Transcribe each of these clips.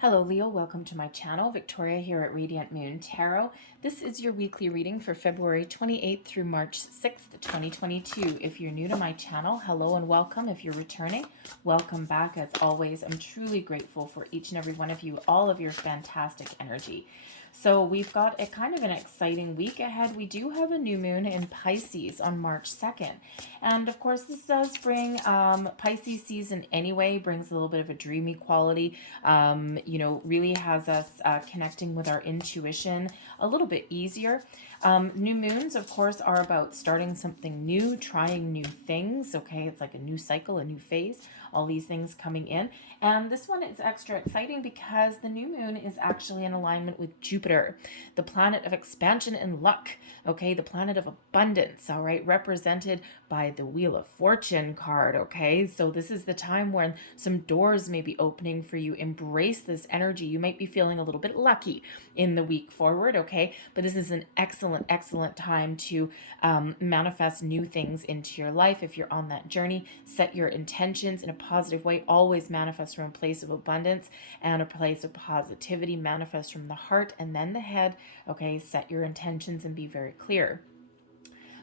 Hello Leo, welcome to my channel. Victoria here at Radiant Moon Tarot. This is your weekly reading for February 28th through March 6th, 2022. If you're new to my channel, hello and welcome. If you're returning, welcome back. As always, I'm truly grateful for each and every one of you, all of your fantastic energy. So we've got a kind of an exciting week ahead. We do have a new moon in Pisces on March 2nd. And of course, this does bring Pisces season anyway, brings a little bit of a dreamy quality, really has us connecting with our intuition a little bit easier. New moons, of course, are about starting something new, trying new things. Okay, it's like a new cycle, a new phase, all these things coming in. And this one is extra exciting because the new moon is actually in alignment with Jupiter, the planet of expansion and luck. Okay, the planet of abundance, all right, represented by the Wheel of Fortune card. Okay, so this is the time when some doors may be opening for you. Embrace this energy. You might be feeling a little bit lucky in the week forward. Okay, but this is an excellent time to manifest new things into your life. If you're on that journey, set your intentions in a positive way. Always manifest from a place of abundance and a place of positivity. Manifest from the heart and then the head. Okay, set your intentions and be very clear.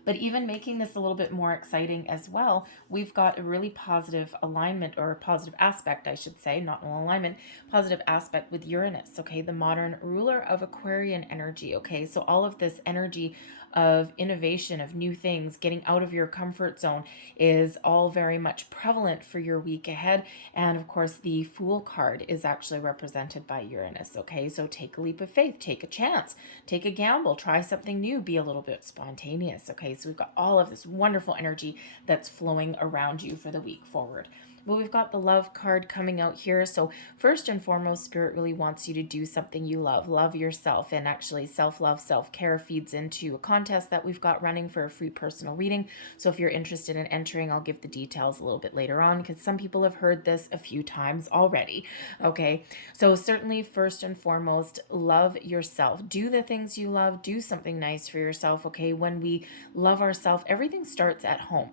But even making this a little bit more exciting as well, we've got a really positive alignment, or a positive aspect, I should say, not an alignment, positive aspect with Uranus, okay, the modern ruler of Aquarian energy, okay, so all of this energy of innovation, of new things, getting out of your comfort zone is all very much prevalent for your week ahead. And of course, the Fool card is actually represented by Uranus, okay? So take a leap of faith, take a chance, take a gamble, try something new, be a little bit spontaneous, okay? So we've got all of this wonderful energy that's flowing around you for the week forward. Well, we've got the Love card coming out here. So first and foremost, Spirit really wants you to do something you love. Love yourself. And actually, self-love, self-care feeds into a contest that we've got running for a free personal reading. So if you're interested in entering, I'll give the details a little bit later on, because some people have heard this a few times already. Okay, so certainly first and foremost, love yourself. Do the things you love. Do something nice for yourself. Okay, when we love ourselves, everything starts at home.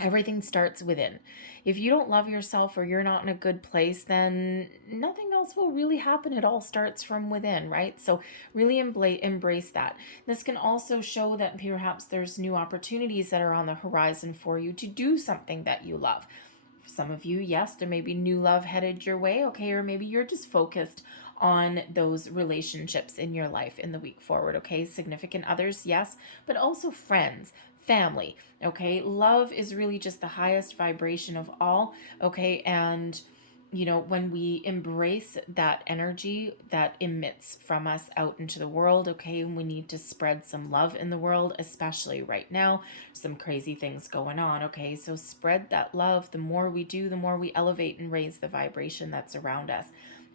Everything starts within. If you don't love yourself or you're not in a good place, then nothing else will really happen. It all starts from within, right? So really embrace that. This can also show that perhaps there's new opportunities that are on the horizon for you to do something that you love. For some of you, yes, there may be new love headed your way, okay, or maybe you're just focused on those relationships in your life in the week forward, okay? Significant others, yes, but also friends, family, okay? Love is really just the highest vibration of all, okay? And when we embrace that energy that emits from us out into the world, okay, we need to spread some love in the world, especially right now, some crazy things going on, okay? So spread that love. The more we do, the more we elevate and raise the vibration that's around us.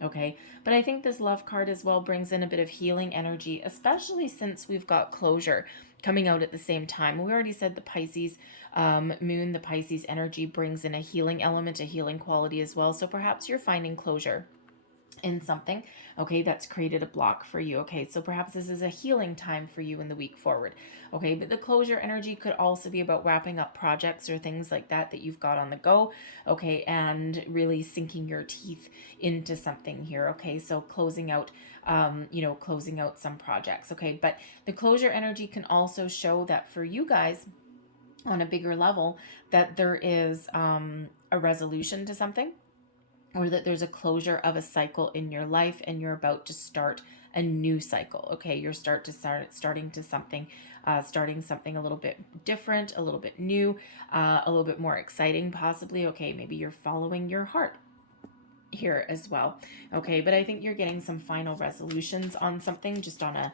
Okay, but I think this Love card as well brings in a bit of healing energy, especially since we've got closure coming out at the same time. We already said the Pisces moon, the Pisces energy brings in a healing element, a healing quality as well. So perhaps you're finding closure in something, okay, that's created a block for you, okay, so perhaps this is a healing time for you in the week forward, okay, but the closure energy could also be about wrapping up projects or things like that that you've got on the go, okay, and really sinking your teeth into something here, okay, so closing out closing out some projects, okay, but the closure energy can also show that for you guys on a bigger level that there is a resolution to something, or that there's a closure of a cycle in your life and you're about to start a new cycle. Okay, you're starting something a little bit different, a little bit new, a little bit more exciting possibly. Okay, maybe you're following your heart here as well, okay, but I think you're getting some final resolutions on something just on a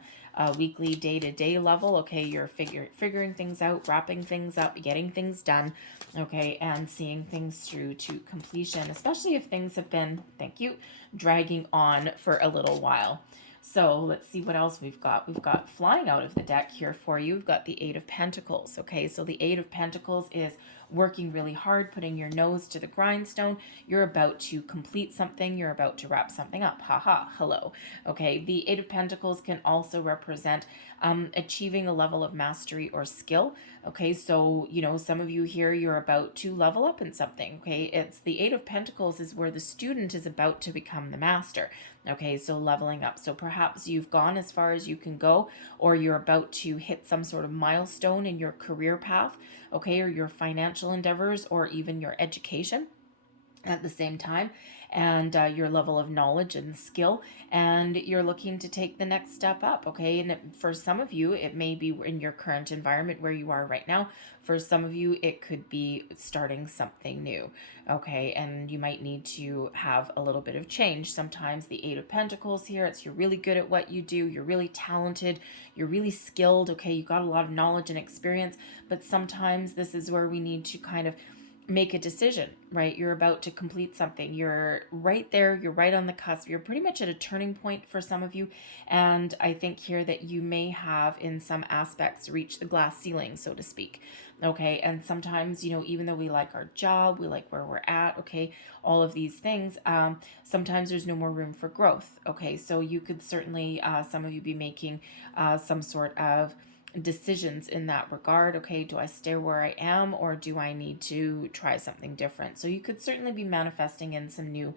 weekly day-to-day level, okay, you're figuring things out, wrapping things up, getting things done, okay, and seeing things through to completion, especially if things have been, thank you, dragging on for a little while. So let's see what else we've got. We've got flying out of the deck here for you. We've got the Eight of Pentacles. Okay, so the Eight of Pentacles is working really hard, putting your nose to the grindstone. You're about to complete something. You're about to wrap something up. Haha, hello. Okay, the Eight of Pentacles can also represent achieving a level of mastery or skill. Okay, so, you know, some of you here, you're about to level up in something. Okay, it's the Eight of Pentacles is where the student is about to become the master. Okay, so leveling up. So perhaps you've gone as far as you can go, or you're about to hit some sort of milestone in your career path, okay, or your financial endeavors, or even your education at the same time, and your level of knowledge and skill, and you're looking to take the next step up. Okay, and for some of you it may be in your current environment where you are right now. For some of you it could be starting something new. Okay, and you might need to have a little bit of change. Sometimes the Eight of Pentacles here, it's you're really good at what you do, you're really talented, you're really skilled. Okay, you got a lot of knowledge and experience, but sometimes this is where we need to kind of make a decision, right? You're about to complete something. You're right there. You're right on the cusp. You're pretty much at a turning point for some of you. And I think here that you may have in some aspects reached the glass ceiling, so to speak. Okay. And sometimes, you know, even though we like our job, we like where we're at, okay, all of these things, sometimes there's no more room for growth. Okay. So you could certainly, some of you be making some sort of decisions in that regard. Okay, do I stay where I am, or do I need to try something different? So you could certainly be manifesting in some new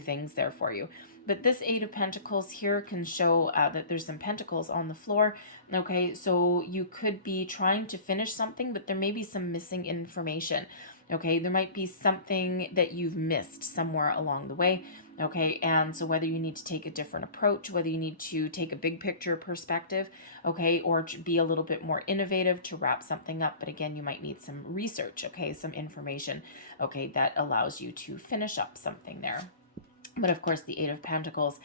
things there for you. But this Eight of Pentacles here can show that there's some pentacles on the floor. Okay, so you could be trying to finish something, but there may be some missing information. Okay, there might be something that you've missed somewhere along the way. Okay, and so whether you need to take a different approach, whether you need to take a big picture perspective, okay, or be a little bit more innovative to wrap something up. But again, you might need some research, okay, some information, okay, that allows you to finish up something there. But of course, the Eight of Pentacles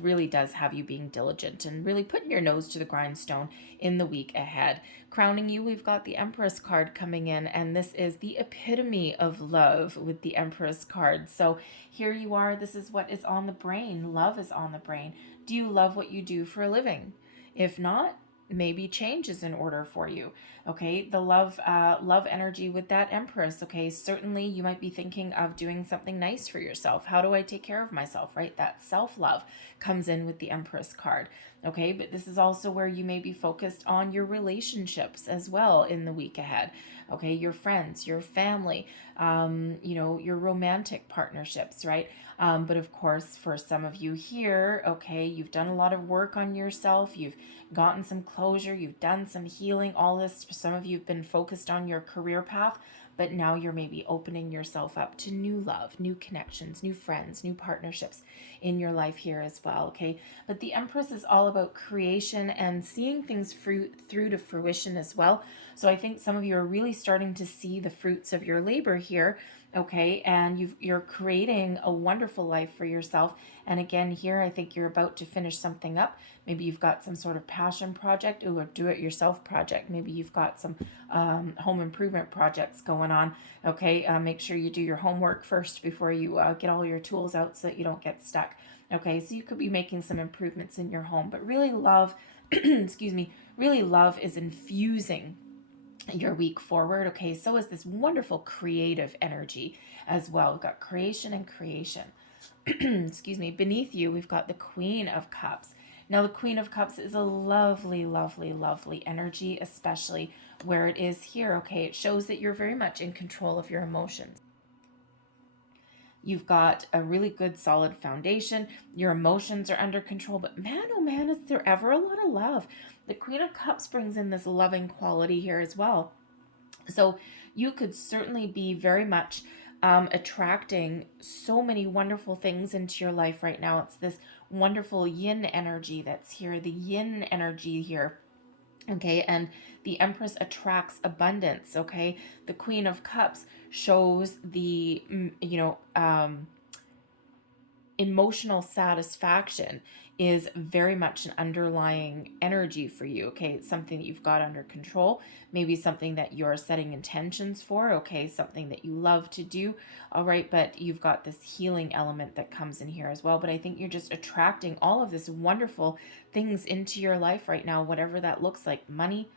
really does have you being diligent and really putting your nose to the grindstone in the week ahead. Crowning you, we've got the Empress card coming in, and this is the epitome of love with the Empress card. So here you are. This is what is on the brain. Love is on the brain. Do you love what you do for a living? If not, maybe change is in order for you. Okay, the love energy with that Empress. Okay, certainly you might be thinking of doing something nice for yourself. How do I take care of myself, right? That self-love comes in with the Empress card. Okay, but this is also where you may be focused on your relationships as well in the week ahead. Okay, your friends, your family, you know, your romantic partnerships, right? But of course, for some of you here, okay, you've done a lot of work on yourself. You've gotten some closure. You've done some healing. All this, for some of you have been focused on your career path, but now you're maybe opening yourself up to new love, new connections, new friends, new partnerships in your life here as well, okay? But the Empress is all about creation and seeing things through to fruition as well. So I think some of you are really starting to see the fruits of your labor here, okay? And you're creating a wonderful life for yourself. And again, here, I think you're about to finish something up. Maybe you've got some sort of passion project or do-it-yourself project. Maybe you've got some home improvement projects going on. Okay, make sure you do your homework first before you get all your tools out so that you don't get stuck. Okay, so you could be making some improvements in your home, but really love, excuse me, really love is infusing your week forward. Okay, so is this wonderful creative energy as well. We've got creation and creation. Excuse me. Beneath you, we've got the Queen of Cups. Now, the Queen of Cups is a lovely, lovely, lovely energy, especially where it is here. Okay, it shows that you're very much in control of your emotions. You've got a really good solid foundation. Your emotions are under control, but man, oh man, is there ever a lot of love. The Queen of Cups brings in this loving quality here as well. So you could certainly be very much attracting so many wonderful things into your life right now. It's this wonderful yin energy that's here, the yin energy here. Okay, and the Empress attracts abundance. Okay, the Queen of Cups shows the, emotional satisfaction is very much an underlying energy for you. Okay, it's something that you've got under control, maybe something that you're setting intentions for. Okay, something that you love to do. All right, but you've got this healing element that comes in here as well. But I think you're just attracting all of this wonderful things into your life right now, whatever that looks like: money,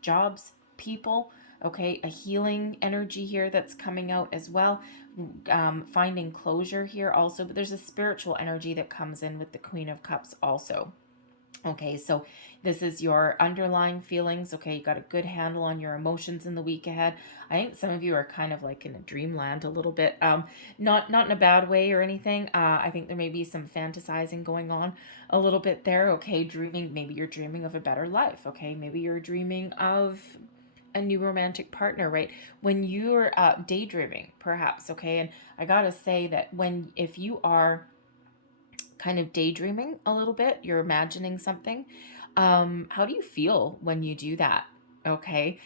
jobs, people. Okay, a healing energy here that's coming out as well. Finding closure here also, but there's a spiritual energy that comes in with the Queen of Cups also. Okay, so this is your underlying feelings. Okay, you got a good handle on your emotions in the week ahead. I think some of you are kind of like in a dreamland a little bit. Not in a bad way or anything. I think there may be some fantasizing going on a little bit there. Okay, dreaming. Maybe you're dreaming of a better life. Okay, maybe you're dreaming of a new romantic partner, right? When you're daydreaming, perhaps. Okay, and I gotta say that if you are kind of daydreaming a little bit, you're imagining something. How do you feel when you do that? Okay.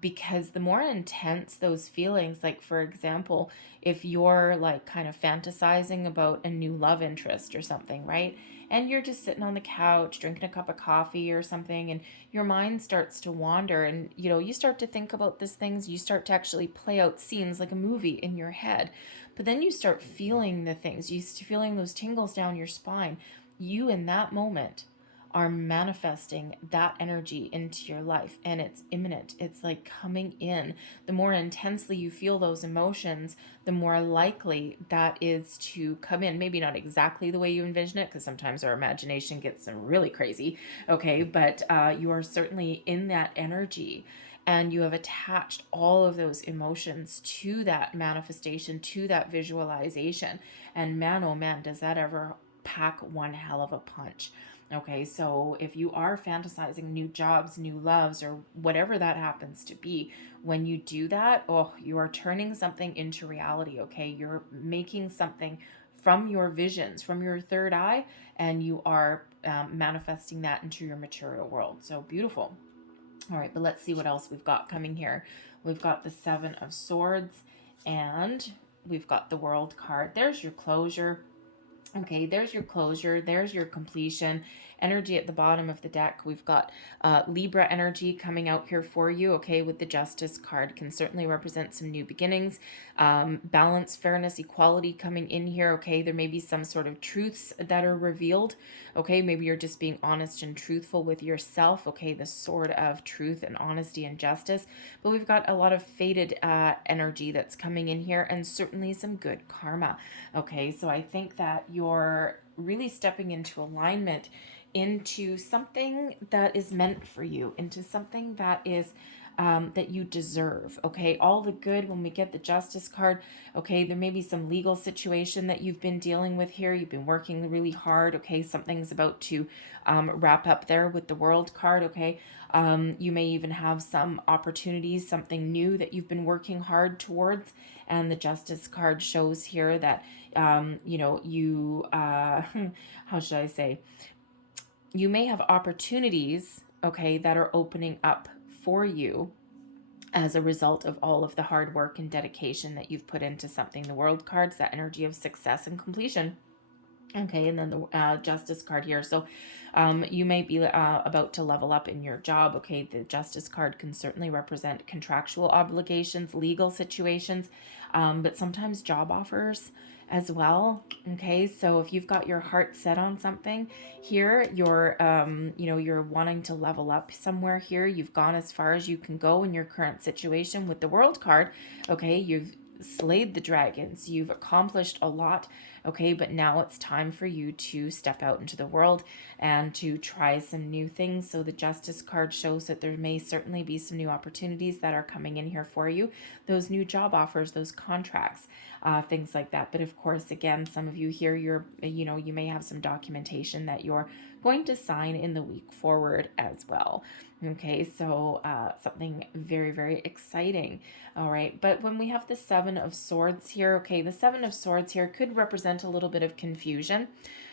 Because the more intense those feelings, like for example, if you're like kind of fantasizing about a new love interest or something, right? And you're just sitting on the couch drinking a cup of coffee or something, and your mind starts to wander, and you start to think about these things. You start to actually play out scenes like a movie in your head. But then you start feeling the things, feeling those tingles down your spine. You in that moment are manifesting that energy into your life, and it's imminent. It's like coming in. The more intensely you feel those emotions, the more likely that is to come in. Maybe not exactly the way you envision it, because sometimes our imagination gets really crazy. Okay, but you are certainly in that energy, and you have attached all of those emotions to that manifestation, to that visualization. And man, oh man, does that ever pack one hell of a punch. Okay, so if you are fantasizing new jobs, new loves, or whatever that happens to be, when you do that, oh, you are turning something into reality. Okay, you're making something from your visions, from your third eye, and you are manifesting that into your material world. So beautiful. All right, but let's see what else we've got coming here. We've got the Seven of Swords, and we've got the World card. There's your closure. Okay, there's your closure. There's your completion. Energy at the bottom of the deck. We've got Libra energy coming out here for you. Okay, with the Justice card can certainly represent some new beginnings. Balance, fairness, equality coming in here. Okay, there may be some sort of truths that are revealed. Okay, maybe you're just being honest and truthful with yourself. Okay, the sword of truth and honesty and justice. But we've got a lot of faded energy that's coming in here, and certainly some good karma. Okay, so I think that you're really stepping into alignment, into something that is meant for you, into something that is that you deserve. Okay, all the good. When we get the Justice card, okay, there may be some legal situation that you've been dealing with here. You've been working really hard. Okay, something's about to wrap up there with the World card. Okay, you may even have some opportunities, something new that you've been working hard towards, and the Justice card shows here that you how should I say, you may have opportunities, okay, that are opening up for you as a result of all of the hard work and dedication that you've put into something. The World card's that energy of success and completion. Okay, and then the Justice card here. So you may be about to level up in your job. Okay, the Justice card can certainly represent contractual obligations, legal situations, but sometimes job offers as well. Okay, so if you've got your heart set on something here, you're you're wanting to level up somewhere here. You've gone as far as you can go in your current situation with the World card. Okay, you've slayed the dragons, you've accomplished a lot. Okay, but now it's time for you to step out into the world and to try some new things. So the Justice card shows that there may certainly be some new opportunities that are coming in here for you. Those new job offers, those contracts, things like that. But of course, again, some of you here, you may have some documentation that you're going to sign in the week forward as well. Okay, so something very, very exciting. All right, but when we have the Seven of Swords here, okay, the Seven of Swords here could represent a little bit of confusion.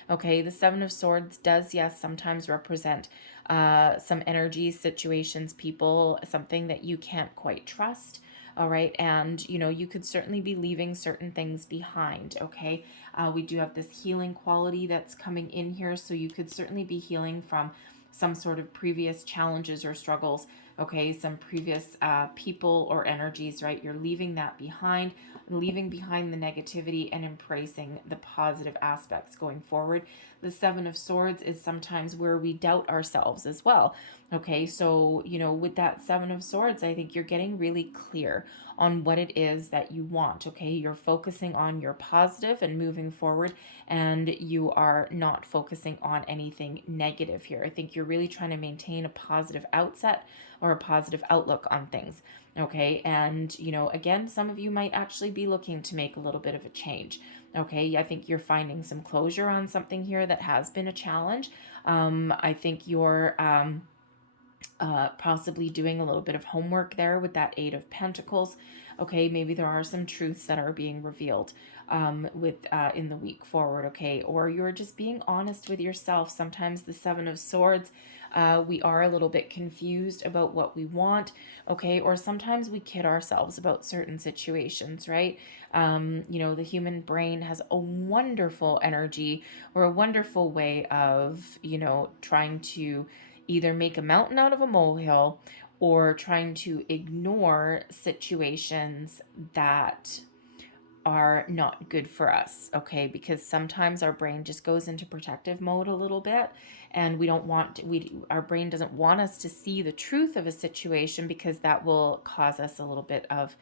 Okay, the Seven of Swords does, yes, sometimes represent some energy, situations, people, something that you can't quite trust. All right, and you could certainly be leaving certain things behind. Okay, we do have this healing quality that's coming in here, so you could certainly be healing from some sort of previous challenges or struggles okay, some previous people or energies, right? You're leaving that behind, leaving behind the negativity and embracing the positive aspects going forward. The Seven of Swords is sometimes where we doubt ourselves as well. Okay, so, you know, with that Seven of Swords, I think you're getting really clear on what it is that you want. Okay, you're focusing on your positive and moving forward, and you are not focusing on anything negative here. I think you're really trying to maintain a positive outset or a positive outlook on things. Okay, and you know, again, some of you might actually be looking to make a little bit of a change. Okay, I think you're finding some closure on something here that has been a challenge. I think you're possibly doing a little bit of homework there with that Eight of Pentacles. Okay, maybe there are some truths that are being revealed with in the week forward. Okay, or you're just being honest with yourself. Sometimes the Seven of Swords, we are a little bit confused about what we want. Okay, or sometimes we kid ourselves about certain situations, right? You know, the human brain has a wonderful energy or a wonderful way of, you know, trying to either make a mountain out of a molehill or trying to ignore situations that are not good for us, okay? Because sometimes our brain just goes into protective mode a little bit, and we don't want to, our brain doesn't want us to see the truth of a situation because that will cause us a little bit of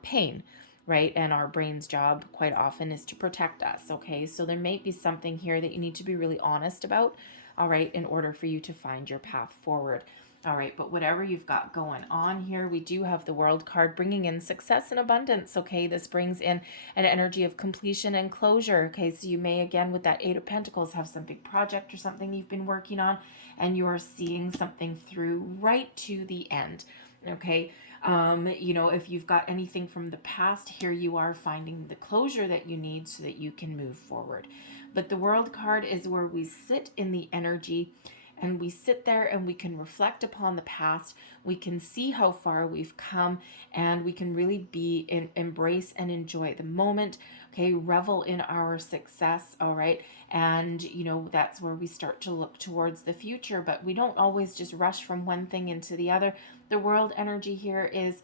pain, right? And our brain's job quite often is to protect us, okay? So there may be something here that you need to be really honest about, all right, in order for you to find your path forward. All right, but whatever you've got going on here, we do have the World card bringing in success and abundance, okay? This brings in an energy of completion and closure, okay? So you may, again, with that Eight of Pentacles, have some big project or something you've been working on, and you're seeing something through right to the end, okay? You know, if you've got anything from the past, here you are finding the closure that you need so that you can move forward. But the World card is where we sit in the energy, and we sit there and we can reflect upon the past. We can see how far we've come, and we can really embrace and enjoy the moment. Okay, revel in our success. All right, and you know, that's where we start to look towards the future. But we don't always just rush from one thing into the other. The world energy here is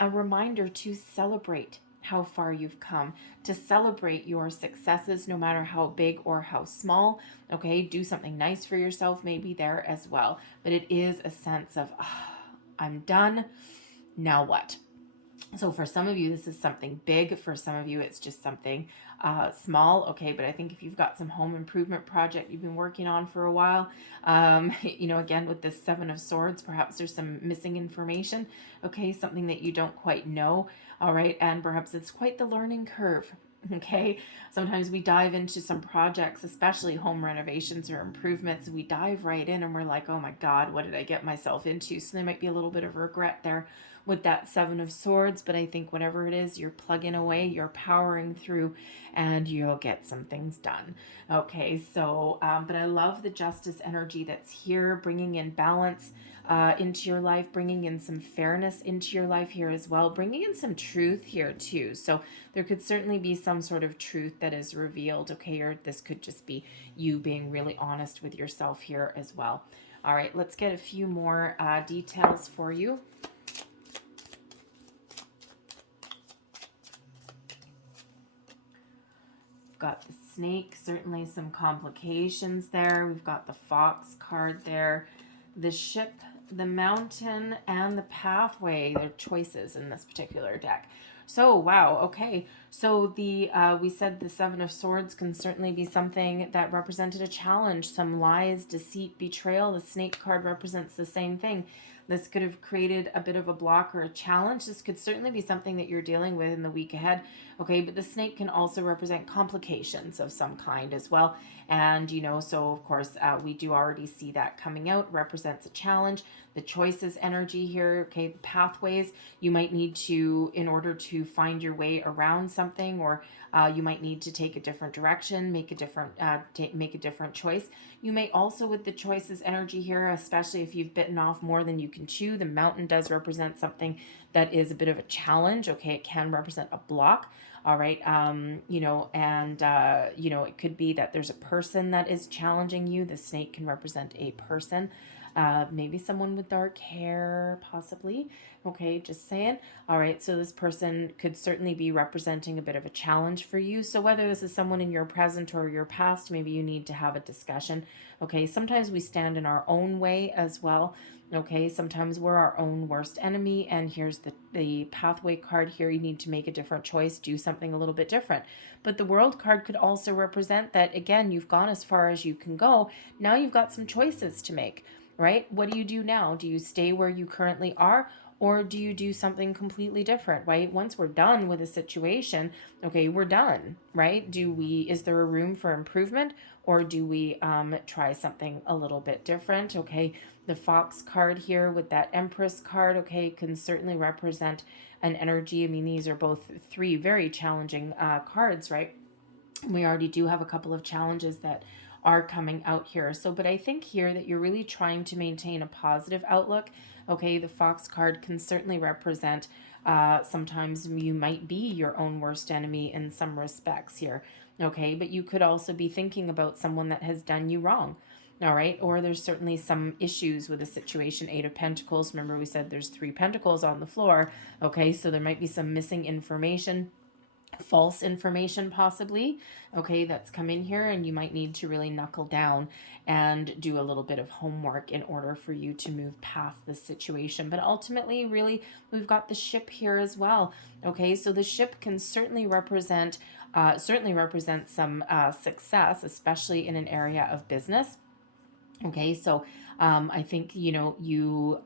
a reminder to celebrate how far you've come, to celebrate your successes, no matter how big or how small. Okay, do something nice for yourself, maybe there as well. But it is a sense of, I'm done. Now what? So for some of you, this is something big. For some of you, it's just something small. Okay, but I think if you've got some home improvement project you've been working on for a while, you know, again, with this Seven of Swords, perhaps there's some missing information. Okay, something that you don't quite know. All right, and perhaps it's quite the learning curve. Okay, sometimes we dive into some projects, especially home renovations or improvements. We dive right in and we're like, oh my God, what did I get myself into? So there might be a little bit of regret there with that Seven of Swords, but I think whatever it is, you're plugging away, you're powering through, and you'll get some things done. Okay, so, but I love the Justice energy that's here, bringing in balance into your life, bringing in some fairness into your life here as well, bringing in some truth here too. So there could certainly be some sort of truth that is revealed, okay, or this could just be you being really honest with yourself here as well. All right, let's get a few more details for you. Got the snake, certainly some complications there. We've got the fox card there, the ship, the mountain, and the pathway. They're choices in this particular deck. So, wow, okay. So the we said the Seven of Swords can certainly be something that represented a challenge, some lies, deceit, betrayal. The snake card represents the same thing. This could have created a bit of a block or a challenge. This could certainly be something that you're dealing with in the week ahead. Okay, but the snake can also represent complications of some kind as well. And, you know, so of course, we do already see that coming out, represents a challenge. The choices energy here, okay, pathways, you might need to, in order to find your way around something, or you might need to take a different direction, make a different choice. You may also, with the choices energy here, especially if you've bitten off more than you can chew, the mountain does represent something that is a bit of a challenge. Okay, it can represent a block. All right, you know, and, you know, it could be that there's a person that is challenging you. The snake can represent a person. maybe someone with dark hair, possibly. Okay, just saying. All right, so this person could certainly be representing a bit of a challenge for you. So whether this is someone in your present or your past, maybe you need to have a discussion. Okay, sometimes we stand in our own way as well. Okay, sometimes we're our own worst enemy, and here's the pathway card here. You need to make a different choice, do something a little bit different. But the World card could also represent that, again, you've gone as far as you can go. Now you've got some choices to make, right? What do you do now? Do you stay where you currently are, or do you do something completely different, right? Once we're done with a situation, okay, we're done, right? Is there a room for improvement, or do we try something a little bit different? Okay, the Fox card here with that Empress card, okay, can certainly represent an energy. I mean, these are both three very challenging cards, right? We already do have a couple of challenges that are coming out here. So, but I think here that you're really trying to maintain a positive outlook. Okay, the Fox card can certainly represent sometimes you might be your own worst enemy in some respects here. Okay, but you could also be thinking about someone that has done you wrong. All right, or there's certainly some issues with the situation. 8 of Pentacles. Remember, we said there's 3 pentacles on the floor. Okay, so there might be some missing information, false information possibly, okay, that's come in here, and you might need to really knuckle down and do a little bit of homework in order for you to move past this situation. But ultimately, really, we've got the ship here as well. Okay, so the ship can certainly represent some success, especially in an area of business. Okay, so I think, you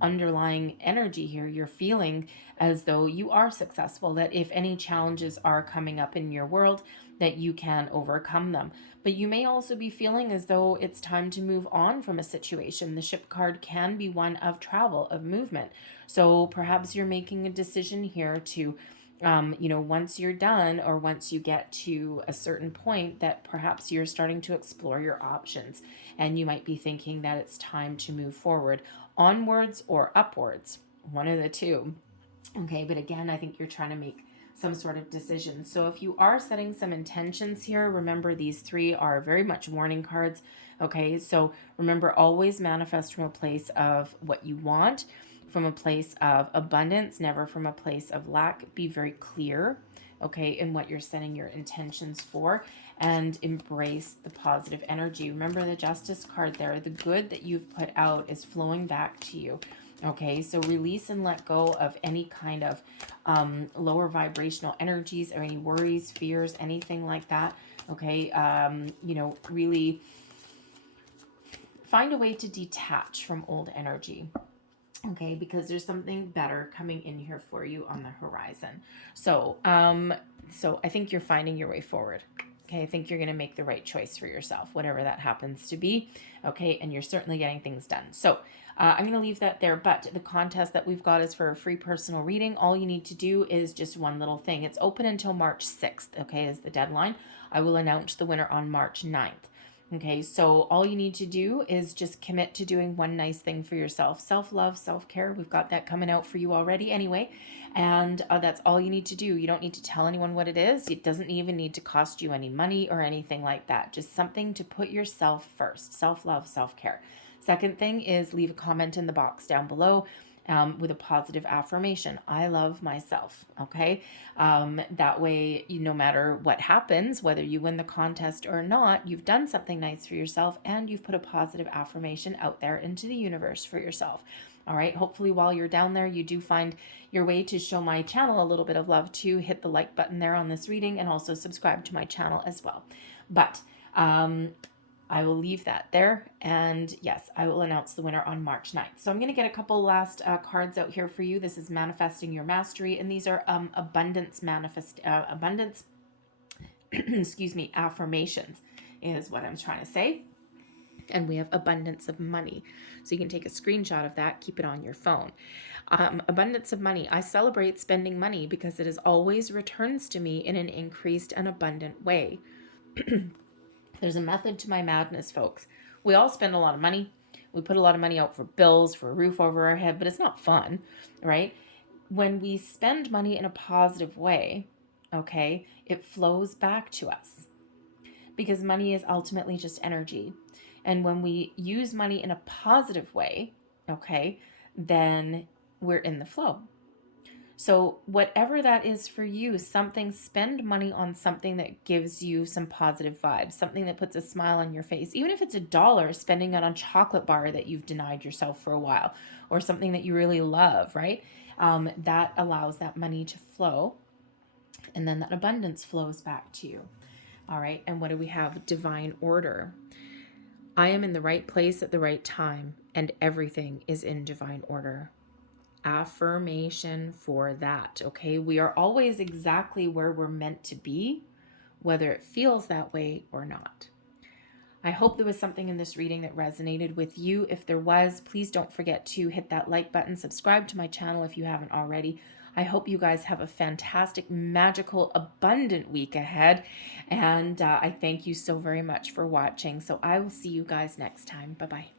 underlying energy here, you're feeling as though you are successful, that if any challenges are coming up in your world, that you can overcome them. But you may also be feeling as though it's time to move on from a situation. The ship card can be one of travel, of movement. So perhaps you're making a decision here to once you're done, or once you get to a certain point, that perhaps you're starting to explore your options, and you might be thinking that it's time to move forward, onwards or upwards, one of the two. Okay, but again, I think you're trying to make some sort of decision. So if you are setting some intentions here, remember these 3 are very much warning cards. Okay, so remember, always manifest from a place of what you want, from a place of abundance, never from a place of lack. Be very clear, okay, in what you're setting your intentions for, and embrace the positive energy. Remember the Justice card there. The good that you've put out is flowing back to you. Okay, so release and let go of any kind of lower vibrational energies, or any worries, fears, anything like that. Okay, really find a way to detach from old energy. Okay, because there's something better coming in here for you on the horizon. So I think you're finding your way forward. Okay, I think you're going to make the right choice for yourself, whatever that happens to be. Okay, and you're certainly getting things done. So I'm going to leave that there, but the contest that we've got is for a free personal reading. All you need to do is just one little thing. It's open until March 6th, okay, is the deadline. I will announce the winner on March 9th. Okay, so all you need to do is just commit to doing one nice thing for yourself. Self-love, self-care. We've got that coming out for you already anyway. And that's all you need to do. You don't need to tell anyone what it is. It doesn't even need to cost you any money or anything like that. Just something to put yourself first. Self-love, self-care. Second thing is leave a comment in the box down below. With a positive affirmation. I love myself. Okay. That way, no matter what happens, whether you win the contest or not, you've done something nice for yourself, and you've put a positive affirmation out there into the universe for yourself. All right. Hopefully while you're down there, you do find your way to show my channel a little bit of love too. Hit the like button there on this reading, and also subscribe to my channel as well. But, I will leave that there, and yes, I will announce the winner on March 9th. So I'm going to get a couple last cards out here for you. This is Manifesting Your Mastery, and these are abundance excuse me, affirmations is what I'm trying to say. And we have abundance of money. So you can take a screenshot of that, keep it on your phone. Abundance of money. I celebrate spending money because it always returns to me in an increased and abundant way. There's a method to my madness, folks. We all spend a lot of money. We put a lot of money out for bills, for a roof over our head, but it's not fun, right? When we spend money in a positive way, okay, it flows back to us, because money is ultimately just energy. And when we use money in a positive way, okay, then we're in the flow. So whatever that is for you, spend money on something that gives you some positive vibes, something that puts a smile on your face. Even if it's $1, spending it on chocolate bar that you've denied yourself for a while, or something that you really love, right? That allows that money to flow, and then that abundance flows back to you. All right, and what do we have? Divine order. I am in the right place at the right time, and everything is in divine order. Affirmation for that, okay? We are always exactly where we're meant to be, whether it feels that way or not. I hope there was something in this reading that resonated with you. If there was, please don't forget to hit that like button, subscribe to my channel if you haven't already. I hope you guys have a fantastic, magical, abundant week ahead. And I thank you so very much for watching. So I will see you guys next time. Bye-bye.